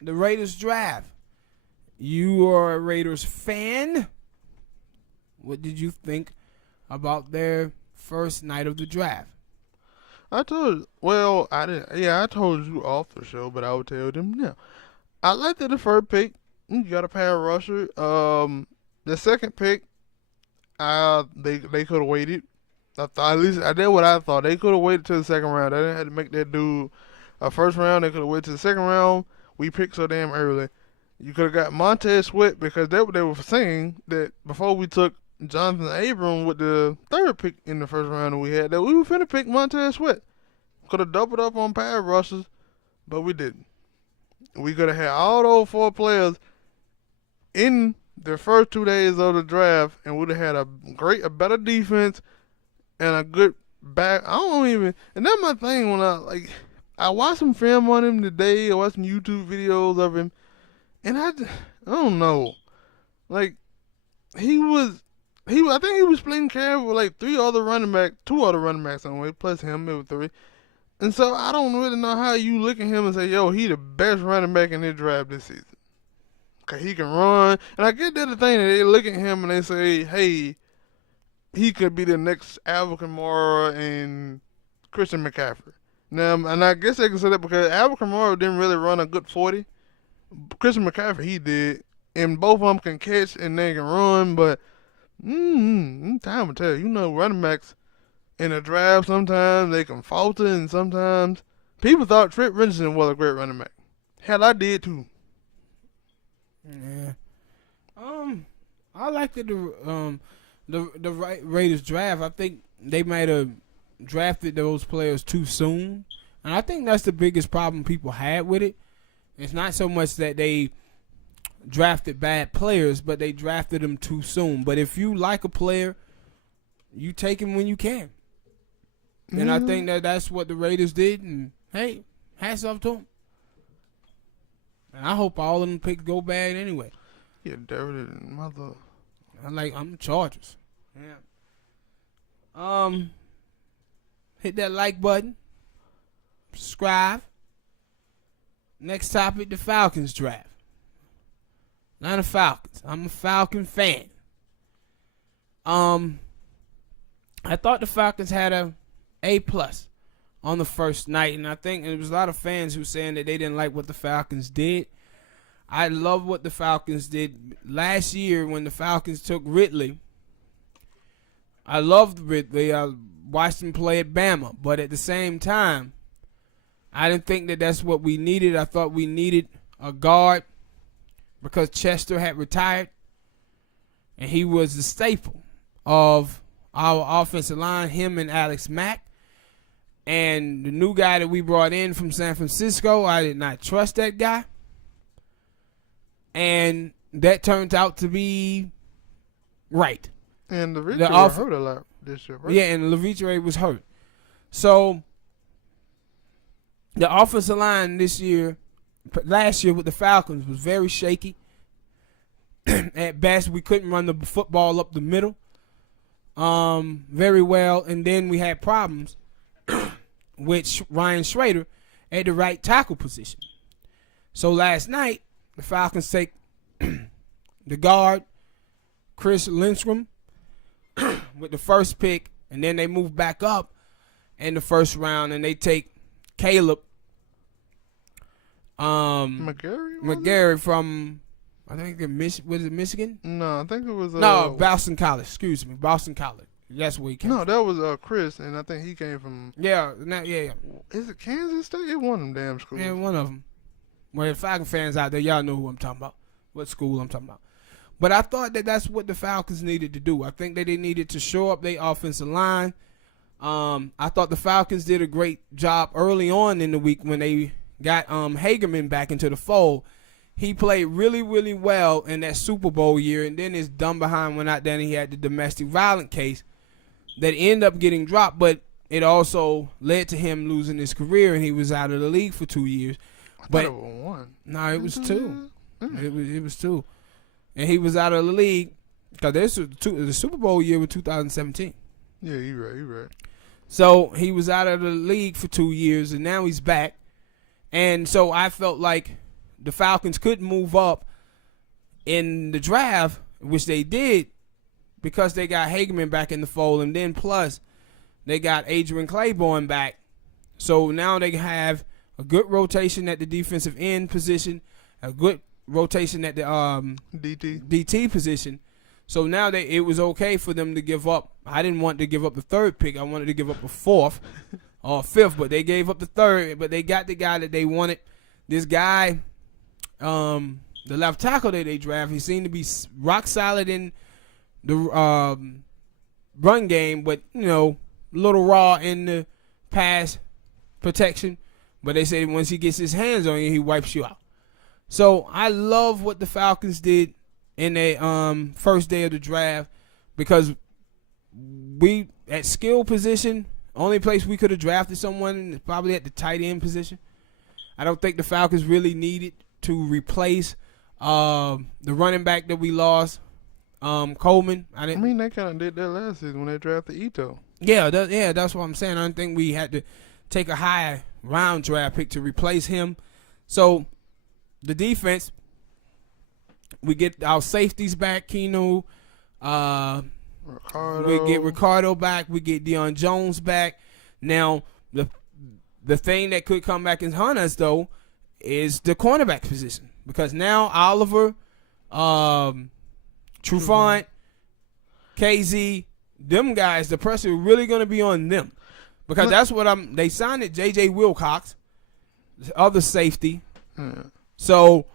the Raiders draft. You are a Raiders fan. What did you think about their first night of the draft? I told I didn't. Yeah, I told you off the show, but I would tell them now. I liked the first pick. You got a pass rusher. The second pick, they could have waited. I thought, at least I did what I thought. They could have waited till the second round. They didn't have to make that dude a first round. They could have waited till the second round. We picked so damn early. You could have got Montez Sweat because that's what they were saying, that before we took Jonathan Abram with the third pick in the first round that we had, that we were finna pick Montez Sweat. Could have doubled up on pass rushers, but we didn't. We could have had all those 4 players in the first 2 days of the draft, and would have had a better defense and a good back. And that's my thing when I watched some film on him today. I watched some YouTube videos of him, and I don't know, like I think he was splitting carries with like 2 other running backs anyway, plus him, maybe 3. And so I don't really know how you look at him and say, yo, he the best running back in this draft this season. Because he can run. And I get that the thing that they look at him and they say, hey, he could be the next Alvin Kamara and Christian McCaffrey. Now, and I guess they can say that because Alvin Kamara didn't really run a good 40. Christian McCaffrey, he did. And both of them can catch and they can run. But time will tell. Running backs in a draft, sometimes they can falter, and sometimes people thought Trent Richardson was a great running back. Hell, I did too. Yeah. I liked the Raiders draft. I think they might have drafted those players too soon, and I think that's the biggest problem people had with it. It's not so much that they drafted bad players, but they drafted them too soon. But if you like a player, you take him when you can. And I think that's what the Raiders did. And, hey, hats off to them. And I hope all of them picks go bad anyway. Yeah, dirty mother. I'm Chargers. Yeah. Hit that like button. Subscribe. Next topic, the Falcons draft. Atlanta Falcons. I'm a Falcon fan. I thought the Falcons had A+ on the first night, and I think there was a lot of fans who were saying that they didn't like what the Falcons did. I love what the Falcons did last year when the Falcons took Ridley. I loved Ridley. I watched him play at Bama, but at the same time, I didn't think that that's what we needed. I thought we needed a guard because Chester had retired, and he was the staple of our offensive line, him and Alex Mack. And the new guy that we brought in from San Francisco, I did not trust that guy. And that turned out to be right. And Levitre was hurt a lot this year, right? Yeah, and Levitre was hurt. So the offensive line last year with the Falcons was very shaky. At best, we couldn't run the football up the middle very well. And then we had problems with Ryan Schrader at the right tackle position. So last night, the Falcons take the guard, Chris Lindstrom, with the first pick, and then they move back up in the first round, and they take Caleb McGarry from, I think, was it Michigan? No, I think it was... Boston College. Excuse me, Boston College. That's where he came from. No, that was Chris, and I think he came from... Yeah. Is it Kansas State? It's one of them damn schools. Yeah, one of them. Well, the Falcon fans out there, y'all know who I'm talking about, what school I'm talking about. But I thought that that's what the Falcons needed to do. I think that they needed to shore up their offensive line. I thought the Falcons did a great job early on in the week when they got Hagerman back into the fold. He played really, really well in that Super Bowl year, and then his dumb behind went out there and he had the domestic violence case that ended up getting dropped, but it also led to him losing his career, and he was out of the league for 2 years. I thought it was 1. No, it was 2. It was 2. And he was out of the league because the Super Bowl year was 2017. Yeah, you're right. So he was out of the league for 2 years, and now he's back. And so I felt like the Falcons could move up in the draft, which they did, because they got Hageman back in the fold, and then plus they got Adrian Claiborne back. So now they have a good rotation at the defensive end position, a good rotation at the DT position. So now it was okay for them to give up. I didn't want to give up the third pick. I wanted to give up a fourth or fifth, but they gave up the third. But they got the guy that they wanted. This guy, the left tackle that they drafted, he seemed to be rock solid in the run game, but a little raw in the pass protection. But they say once he gets his hands on you, he wipes you out. So I love what the Falcons did in their first day of the draft, because we at skill position, only place we could have drafted someone is probably at the tight end position. I don't think the Falcons really needed to replace the running back that we lost, Coleman. I mean, they kind of did that last season when they drafted Ito. Yeah, that's what I'm saying. I don't think we had to take a high round draft pick to replace him. So the defense, we get our safeties back, Keno. We get Ricardo back. We get Deion Jones back. Now, the thing that could come back and hunt us, though, is the cornerback position. Because now Oliver, Trufant, KZ, them guys, the pressure is really going to be on them. Because that's what they signed it, J.J. Wilcox, the other safety. So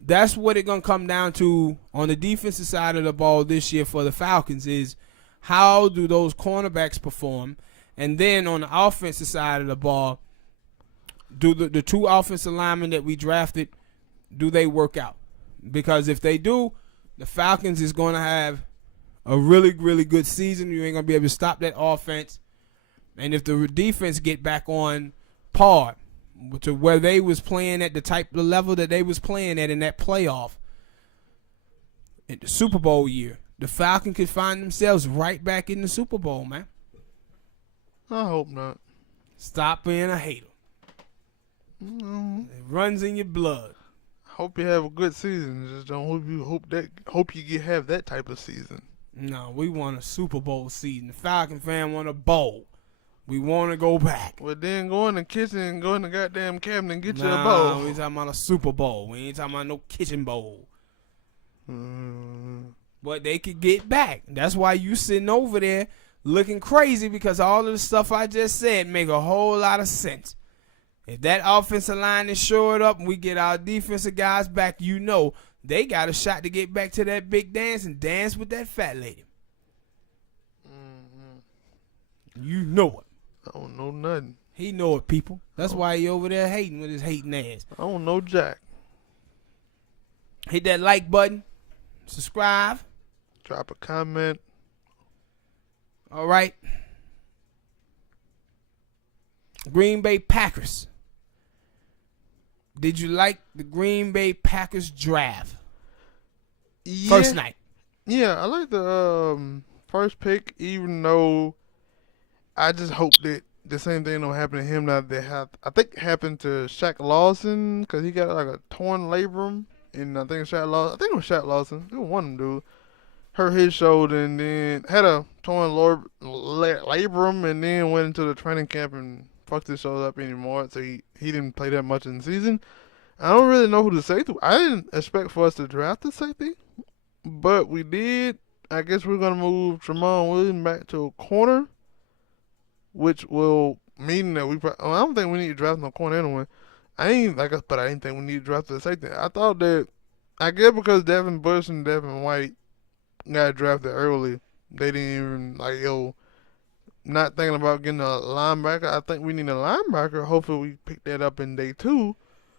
that's what it's going to come down to on the defensive side of the ball this year for the Falcons, is how do those cornerbacks perform? And then on the offensive side of the ball, do the two offensive linemen that we drafted, do they work out? Because if they do, the Falcons is going to have a really, really good season. You ain't going to be able to stop that offense. And if the defense get back on par to where they was playing at the level that they was playing at in that playoff in the Super Bowl year, the Falcons could find themselves right back in the Super Bowl, man. I hope not. Stop being a hater. It runs in your blood. Hope you have a good season. Just don't hope you have that type of season. No, we want a Super Bowl season. The Falcon fan want a bowl. We want to go back. Well, then go in the kitchen and go in the goddamn cabinet and get you a bowl. No, we ain't talking about a Super Bowl. We ain't talking about no kitchen bowl. But they could get back. That's why you sitting over there looking crazy, because all of the stuff I just said make a whole lot of sense. If that offensive line is shored up and we get our defensive guys back, they got a shot to get back to that big dance and dance with that fat lady. You know it. I don't know nothing. He know it, people. That's why he over there hating with his hating ass. I don't know jack. Hit that like button. Subscribe. Drop a comment. All right. Green Bay Packers. Did you like the Green Bay Packers draft? Yeah. First night. Yeah, I like the first pick, even though I just hope that the same thing don't happen to him that I think it happened to Shaq Lawson, because he got like a torn labrum, and I think it was Shaq Lawson. It was one of them dude. Hurt his shoulder and then had a torn labrum, and then went into the training camp and fucked his shoulder up anymore, so he didn't play that much in the season. I don't really know who the safety. I didn't expect for us to draft the safety, but we did. I guess we're gonna move Tramon Williams back to a corner, which will mean that I don't think we need to draft no corner anyway. But I didn't think we need to draft the safety. I thought that, I guess because Devin Bush and Devin White got drafted early, they didn't even not thinking about getting a linebacker. I think we need a linebacker. Hopefully we pick that up in day 2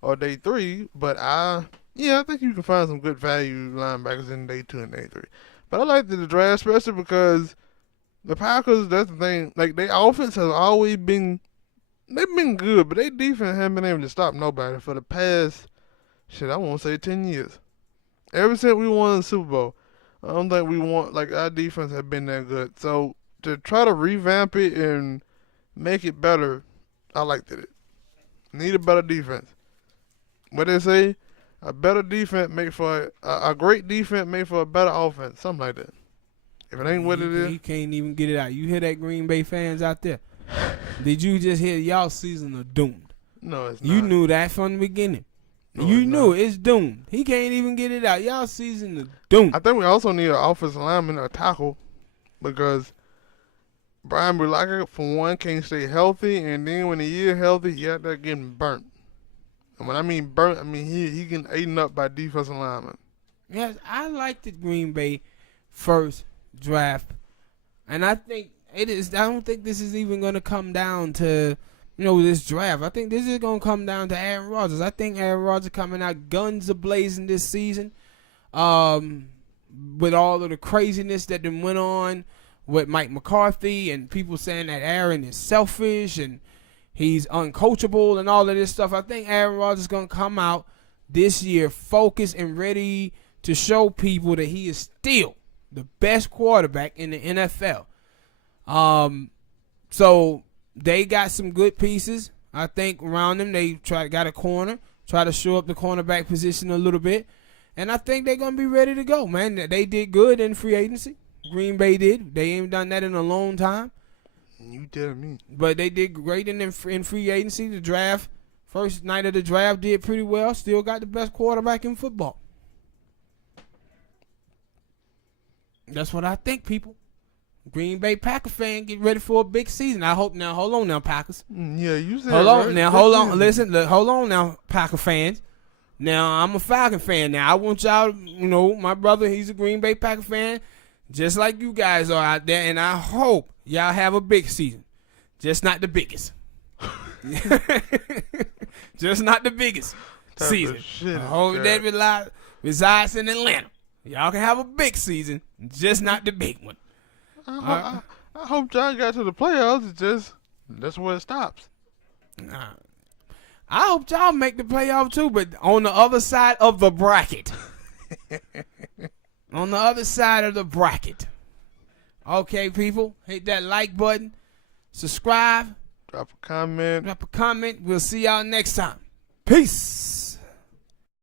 or day 3. But I think you can find some good value linebackers in day 2 and day 3. But I like the draft, especially because the Packers, that's the thing. Like, their offense has always been, they've been good, but their defense haven't been able to stop nobody for the past, I won't say 10 years. Ever since we won the Super Bowl, I don't think our defense has been that good. So, to try to revamp it and make it better, I liked it. Need a better defense. What they say, A better defense make for a great defense make for a better offense. Something like that. If it ain't what it is, you can't even get it out. You hear that, Green Bay fans out there? Did you just hear y'all season are doomed? no, it's not. You knew that from the beginning. No, you it's knew not. it's doomed. He can't even get it out. Y'all season is doomed. I think we also need an offensive lineman or tackle because Brian Urlacher, for one, can't stay healthy, and then when he is healthy, he out there getting burnt. And when I mean burnt, I mean he getting eaten up by defensive linemen. Yes, I like the Green Bay first draft, and I think it is. I don't think this is even going to come down to this draft. I think this is going to come down to Aaron Rodgers. I think Aaron Rodgers coming out guns a blazing this season, with all of the craziness that then went on with Mike McCarthy and people saying that Aaron is selfish and he's uncoachable and all of this stuff. I think Aaron Rodgers is going to come out this year focused and ready to show people that he is still the best quarterback in the NFL. So they got some good pieces. I think around them they got a corner, try to show up the cornerback position a little bit. And I think they're going to be ready to go, man. They did good in free agency. Green Bay did. They ain't done that in a long time. You tell me. But they did great in free agency. The draft, first night of the draft, did pretty well. Still got the best quarterback in football. That's what I think, people. Green Bay Packer fan, get ready for a big season. I hope now. Hold on now, Packers. Yeah, you said Hold on right. now. Hold on. Listen. Hold on now, Packer fans. Now, I'm a Falcon fan now. I want y'all, my brother, he's a Green Bay Packer fan, just like you guys are out there, and I hope y'all have a big season. Just not the biggest. Just not the biggest season. I hope that resides in Atlanta. Y'all can have a big season, just not the big one. I hope y'all got to the playoffs. That's where it stops. I hope y'all make the playoff too, but on the other side of the bracket. On the other side of the bracket. Okay, people, hit that like button, subscribe, Drop a comment. We'll see y'all next time. Peace.